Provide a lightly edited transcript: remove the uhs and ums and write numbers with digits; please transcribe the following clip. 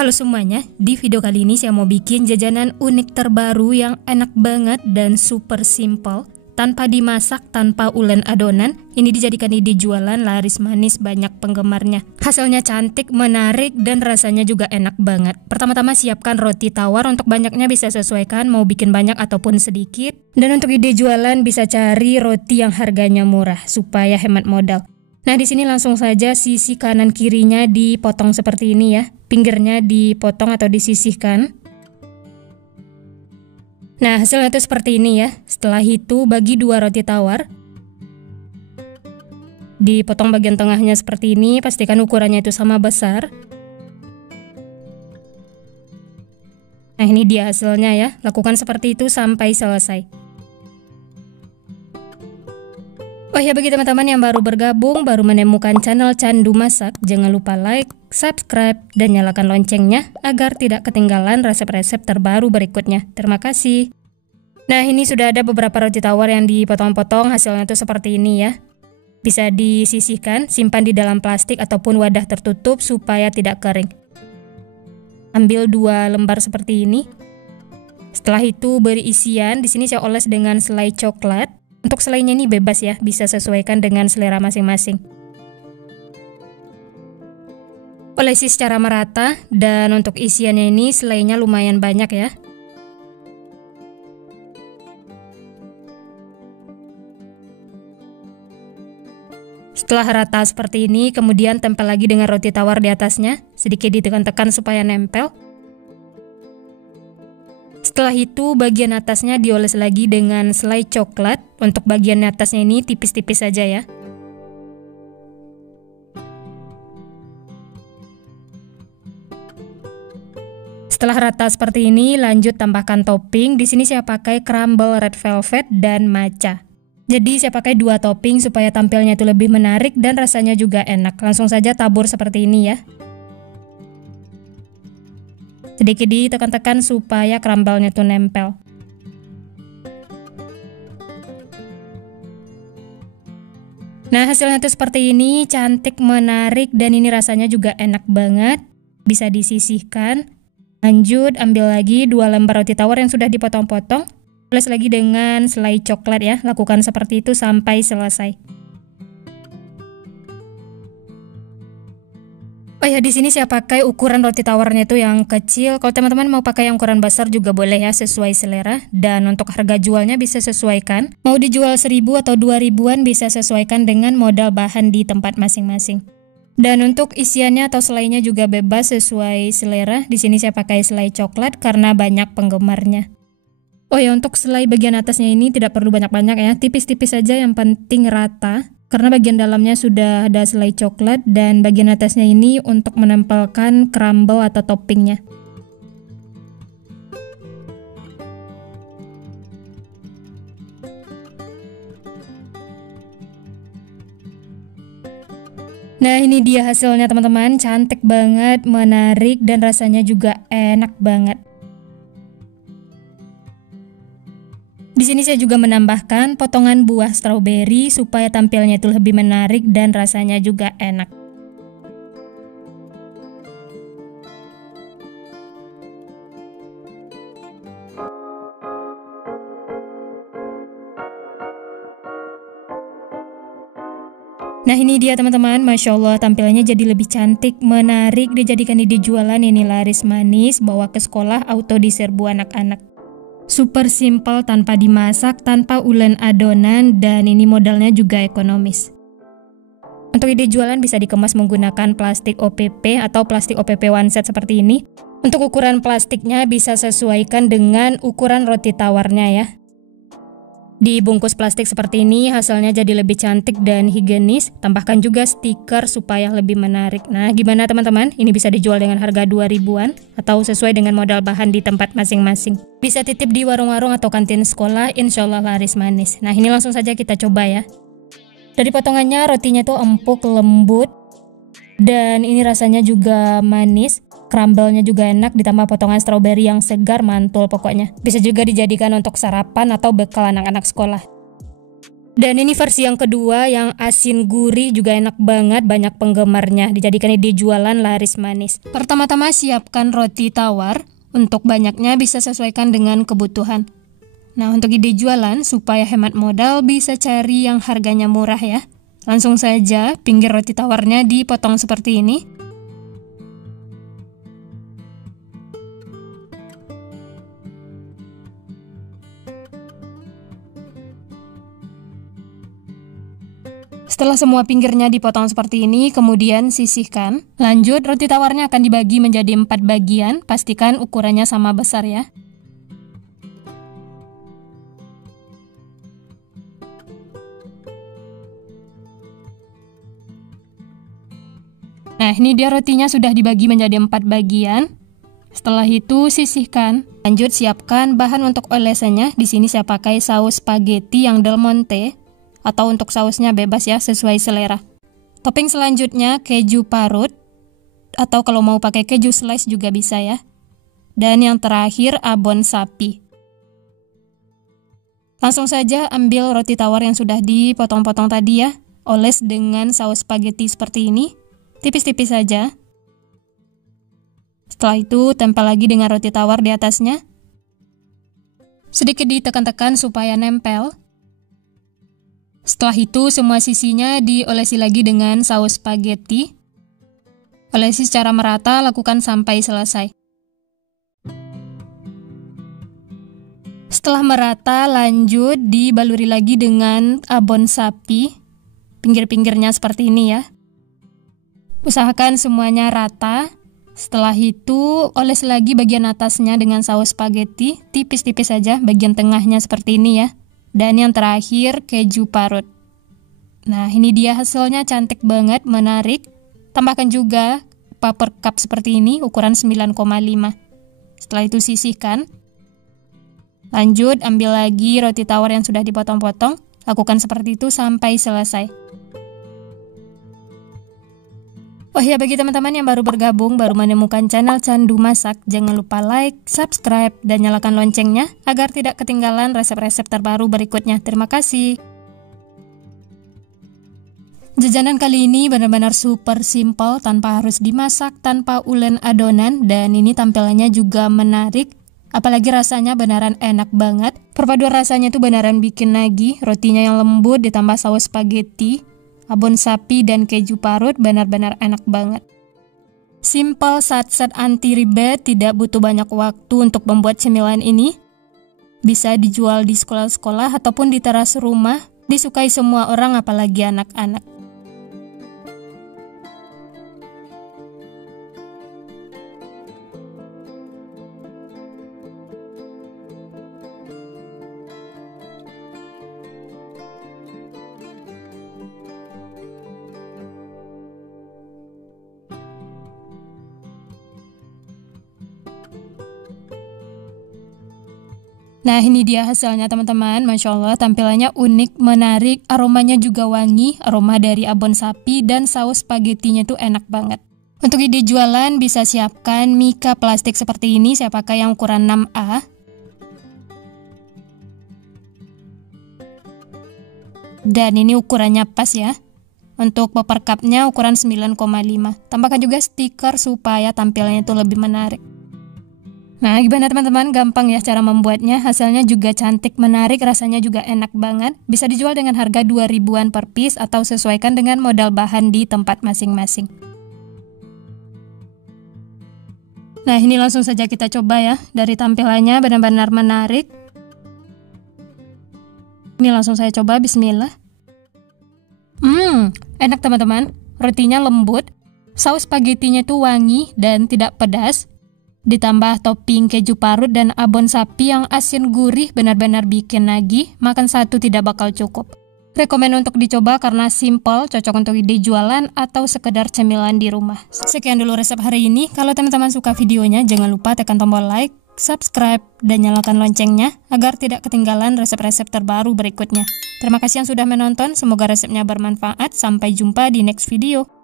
Halo semuanya, di video kali ini saya mau bikin jajanan unik terbaru yang enak banget dan super simple. Tanpa dimasak, tanpa ulen adonan, ini dijadikan ide jualan laris manis banyak penggemarnya. Hasilnya cantik, menarik, dan rasanya juga enak banget. Pertama-tama siapkan roti tawar, untuk banyaknya bisa sesuaikan mau bikin banyak ataupun sedikit. Dan untuk ide jualan bisa cari roti yang harganya murah supaya hemat modal. Nah, di sini langsung saja sisi kanan kirinya dipotong seperti ini ya. Pinggirnya dipotong atau disisihkan. Nah, hasilnya itu seperti ini ya. Setelah itu bagi dua roti tawar. Dipotong bagian tengahnya seperti ini, pastikan ukurannya itu sama besar. Nah, ini dia hasilnya ya. Lakukan seperti itu sampai selesai. Oh ya, bagi teman-teman yang baru bergabung, baru menemukan channel Candu Masak, jangan lupa like, subscribe, dan nyalakan loncengnya agar tidak ketinggalan resep-resep terbaru berikutnya. Terima kasih. Nah, ini sudah ada beberapa roti tawar yang dipotong-potong, hasilnya tuh seperti ini ya. Bisa disisihkan, simpan di dalam plastik ataupun wadah tertutup supaya tidak kering. Ambil 2 lembar seperti ini. Setelah itu beri isian, di sini saya oles dengan selai coklat. Untuk selainya ini bebas ya, bisa sesuaikan dengan selera masing-masing. Olesi secara merata, dan untuk isiannya ini selainya lumayan banyak ya. Setelah rata seperti ini, kemudian tempel lagi dengan roti tawar di atasnya, sedikit ditekan-tekan supaya nempel. Setelah itu bagian atasnya dioles lagi dengan selai coklat. Untuk bagian atasnya ini tipis-tipis saja ya. Setelah rata seperti ini, lanjut tambahkan topping. Di sini saya pakai crumble red velvet dan matcha. Jadi saya pakai 2 topping supaya tampilnya itu lebih menarik dan rasanya juga enak. Langsung saja tabur seperti ini ya. Sedikit ditekan-tekan supaya crumble-nya tuh nempel. Nah, hasilnya tuh seperti ini, cantik, menarik, dan ini rasanya juga enak banget. Bisa disisihkan. Lanjut, ambil lagi 2 lembar roti tawar yang sudah dipotong-potong. Oles lagi dengan selai coklat ya. Lakukan seperti itu sampai selesai. Oh ya, di sini saya pakai ukuran roti tawarnya itu yang kecil. Kalau teman-teman mau pakai yang ukuran besar juga boleh ya, sesuai selera. Dan untuk harga jualnya bisa sesuaikan. Mau dijual 1.000 atau 2.000-an bisa sesuaikan dengan modal bahan di tempat masing-masing. Dan untuk isiannya atau selainya juga bebas sesuai selera. Di sini saya pakai selai coklat karena banyak penggemarnya. Oh ya, untuk selai bagian atasnya ini tidak perlu banyak-banyak ya, tipis-tipis saja, yang penting rata. Karena bagian dalamnya sudah ada selai coklat dan bagian atasnya ini untuk menempelkan crumble atau toppingnya. Nah, ini dia hasilnya teman-teman, cantik banget, menarik, dan rasanya juga enak banget. Di sini saya juga menambahkan potongan buah stroberi supaya tampilnya itu lebih menarik dan rasanya juga enak. Nah, ini dia teman-teman, Masya Allah tampilannya jadi lebih cantik, menarik, dijadikan ide jualan ini laris manis, bawa ke sekolah, auto diserbu anak-anak. Super simple, tanpa dimasak, tanpa ulen adonan, dan ini modalnya juga ekonomis. Untuk ide jualan bisa dikemas menggunakan plastik OPP atau plastik OPP one set seperti ini. Untuk ukuran plastiknya bisa sesuaikan dengan ukuran roti tawarnya ya. Dibungkus plastik seperti ini, hasilnya jadi lebih cantik dan higienis. Tambahkan juga stiker supaya lebih menarik. Nah, gimana teman-teman? Ini bisa dijual dengan harga 2.000-an atau sesuai dengan modal bahan di tempat masing-masing. Bisa titip di warung-warung atau kantin sekolah, insya Allah laris manis. Nah, ini langsung saja kita coba ya. Dari potongannya, rotinya tuh empuk, lembut, dan ini rasanya juga manis. Crumble-nya juga enak, ditambah potongan stroberi yang segar, mantul pokoknya. Bisa juga dijadikan untuk sarapan atau bekal anak-anak sekolah. Dan ini versi yang kedua yang asin gurih juga enak banget, banyak penggemarnya, dijadikan ide jualan laris manis. Pertama-tama siapkan roti tawar, untuk banyaknya bisa sesuaikan dengan kebutuhan. Nah, untuk ide jualan supaya hemat modal bisa cari yang harganya murah ya. Langsung saja pinggir roti tawarnya dipotong seperti ini. Setelah semua pinggirnya dipotong seperti ini, kemudian sisihkan. Lanjut, roti tawarnya akan dibagi menjadi 4 bagian. Pastikan ukurannya sama besar ya. Nah, ini dia rotinya sudah dibagi menjadi 4 bagian. Setelah itu sisihkan. Lanjut, siapkan bahan untuk olesannya. Di sini saya pakai saus spaghetti yang Del Monte. Atau untuk sausnya bebas ya, sesuai selera. Topping selanjutnya keju parut, atau kalau mau pakai keju slice juga bisa ya. Dan yang terakhir abon sapi. Langsung saja ambil roti tawar yang sudah dipotong-potong tadi ya, oles dengan saus spaghetti seperti ini, tipis-tipis saja. Setelah itu tempel lagi dengan roti tawar di atasnya. Sedikit ditekan-tekan supaya nempel. Setelah itu semua sisinya diolesi lagi dengan saus spaghetti. Olesi secara merata, lakukan sampai selesai. Setelah merata, lanjut dibaluri lagi dengan abon sapi. Pinggir-pinggirnya seperti ini ya. Usahakan semuanya rata. Setelah itu, oles lagi bagian atasnya dengan saus spaghetti. Tipis-tipis saja, bagian tengahnya seperti ini ya. Dan yang terakhir, keju parut. Nah, ini dia hasilnya, cantik banget, menarik. Tambahkan juga paper cup seperti ini, ukuran 9,5. Setelah itu sisihkan. Lanjut, ambil lagi roti tawar yang sudah dipotong-potong. Lakukan seperti itu sampai selesai. Oh ya, bagi teman-teman yang baru bergabung, baru menemukan channel Candu Masak, jangan lupa like, subscribe, dan nyalakan loncengnya agar tidak ketinggalan resep-resep terbaru berikutnya. Terima kasih. Jajanan kali ini benar-benar super simple, tanpa harus dimasak, tanpa ulen adonan, dan ini tampilannya juga menarik. Apalagi rasanya beneran enak banget. Perpaduan rasanya itu beneran bikin nagih. Rotinya yang lembut ditambah saus spaghetti, abon sapi, dan keju parut, benar-benar enak banget. Simple, sat-sat, anti ribet, tidak butuh banyak waktu untuk membuat cemilan ini. Bisa dijual di sekolah-sekolah ataupun di teras rumah, disukai semua orang apalagi anak-anak. Nah, ini dia hasilnya teman-teman. Masya Allah, tampilannya unik, menarik, aromanya juga wangi, aroma dari abon sapi, dan saus spagettinya tuh enak banget. Untuk ide jualan bisa siapkan mika plastik seperti ini, saya pakai yang ukuran 6A. Dan ini ukurannya pas ya. Untuk paper cupnya ukuran 9,5. Tambahkan juga stiker supaya tampilannya itu lebih menarik. Nah, gimana teman-teman? Gampang ya cara membuatnya. Hasilnya juga cantik, menarik, rasanya juga enak banget. Bisa dijual dengan harga 2.000-an per piece atau sesuaikan dengan modal bahan di tempat masing-masing. Nah, ini langsung saja kita coba ya. Dari tampilannya benar-benar menarik. Ini langsung saya coba, bismillah. Enak teman-teman. Rotinya lembut, saus spagettinya tuh wangi dan tidak pedas. Ditambah topping keju parut dan abon sapi yang asin gurih, benar-benar bikin nagih. Makan satu tidak bakal cukup. Rekomen untuk dicoba karena simple, cocok untuk ide jualan atau sekedar cemilan di rumah. Sekian dulu resep hari ini. Kalau teman-teman suka videonya, jangan lupa tekan tombol like, subscribe, dan nyalakan loncengnya agar tidak ketinggalan resep-resep terbaru berikutnya. Terima kasih yang sudah menonton, semoga resepnya bermanfaat. Sampai jumpa di next video.